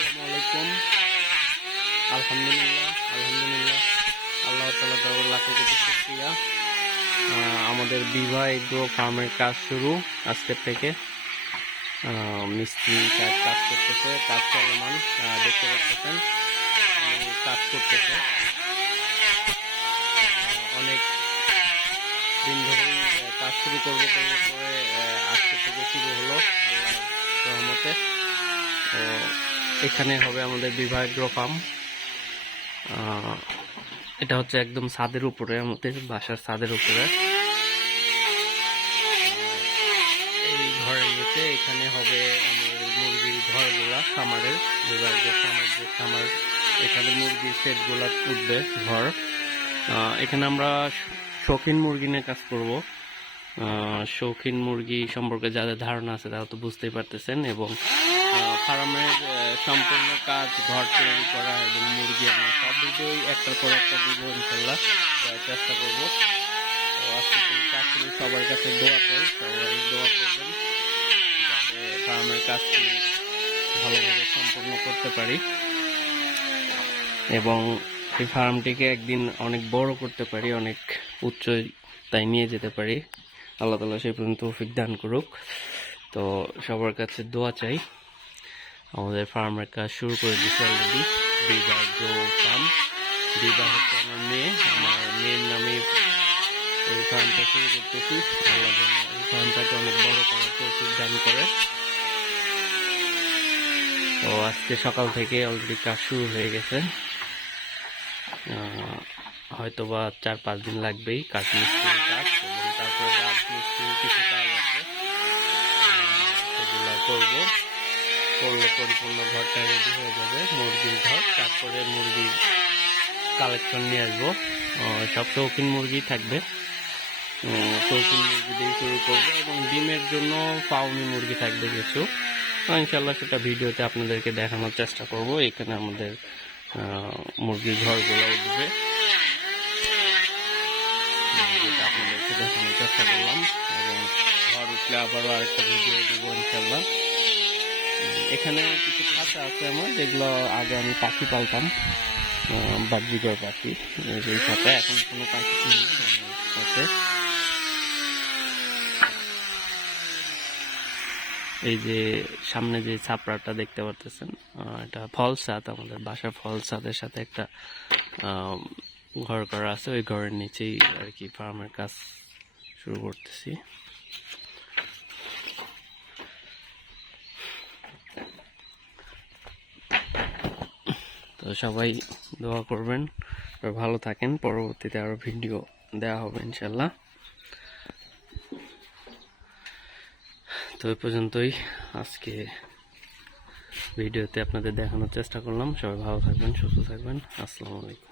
আসসালামু আলাইকুম। আলহামদুলিল্লাহ আলহামদুলিল্লাহ। আল্লাহ তালা তাদের লাখো কোটি শুক্রিয়া। আমাদের বিবাহ এগ্রো ফার্মের কাজ শুরু আজকের থেকে। মিস্ত্রি কাজ কাজ করতেছে, কাজ চলমান দেখতে পাচ্ছেন। কাজ করতেছে। অনেক দিন ধরে কাজ শুরু করব করব করে আজকে থেকে শুরু হলো, আল্লাহর রহমতে। এখানে হবে আমাদের বিবাহ এগ্রো ফার্ম এটা হচ্ছে একদম ছাদের উপরে, আমাদের বাসার ছাদের উপরে। এই ঘরের নিচে এখানে হবে আমাদের মুরগির ঘরগুলা, খামারের বিবাহ যে খামার, এখানে মুরগির সেটগুলা উঠবে, ঘর। এখানে আমরা শৌখিন মুরগি নিয়ে কাজ করব। শৌখিন মুরগি সম্পর্কে যাদের ধারণা আছে তারা তো বুঝতেই পারতেছেন এবং ফার্মের সম্পূর্ণ কাজ ঘর তৈরি করা এবং মুরগি আমরা সব ভিডিওই একটার পর একটা দিব ইনশাল্লাহ। চেষ্টা করব। সবার কাছে দোয়া চাই সবাই দোয়া করবেন ফার্মের কাজটি ভালোভাবে সম্পন্ন করতে পারি এবং এই ফার্মটিকে একদিন অনেক বড় করতে পারি, অনেক উচ্চ তাই নিয়ে যেতে পারি। আল্লাহ তালা সেই পর্যন্ত তৌফিক দান করুক। তো সবার কাছে দোয়া চাই। আমাদের ফার্মের কাজ শুরু করে দিচ্ছে অলরেডি বিবাহ ফার্ম বিবাহ হচ্ছে আমার মেয়ে। আমার মেয়ের নামে এই ফার্মটা শুরু করতেছি। আল্লাহ এই ফার্মটাকে অনেক বড় করার তৌফিক দান করে। তো আজকে সকাল থেকে অলরেডি কাজ শুরু হয়ে গেছে। হয়তো বা চার পাঁচ দিন লাগবেই কাঠ মিস্ত্রির কাজ, এবং তারপরে কিছু কাজ করব। করলে পরিপূর্ণ ঘরটা রেডি হয়ে যাবে, মুরগির ঘর, তারপরে মুরগির কালেকশন নিয়ে আসব। সব শৌখিন মুরগি থাকবে। শৌখিন মুরগি দিয়ে শুরু করব, এবং ডিমের জন্য পাউনি মুরগি থাকবে কিছু। ইনশাল্লাহ সেটা ভিডিওতে আপনাদেরকে দেখানোর চেষ্টা করব, এখানে আমাদের মুরগির ঘরগুলো উঠবে। আপনাদেরকে দেখানোর চেষ্টা করলাম এবং ঘর উঠলে আবারও আরেকটা ভিডিও দেবো ইনশাল্লাহ এখানে কিছু খাঁচা আছে আমার, যেগুলো আগে আমি পাখি পালতাম বাগদিগর পাখি, এই খাঁচা এখন কোনো পাখি কাছে এই যে সামনে যে ছাপড়াটা দেখতে পারতেছেন এটা ফল ছাদ আমাদের বাসার ফল ছাদের সাথে একটা ঘর করা আছে, ওই ঘরের নিচেই আর কি ফার্মের কাজ শুরু করতেছি। তো সবাই দোয়া করবেন, ভালো থাকেন, পরবর্তীতে আরও ভিডিও দেওয়া হবে ইনশাল্লাহ। তো এই পর্যন্তই আজকে ভিডিওতে আপনাদের দেখানোর চেষ্টা করলাম। সবাই ভালো থাকবেন, সুস্থ থাকবেন। আসসালামু আলাইকুম।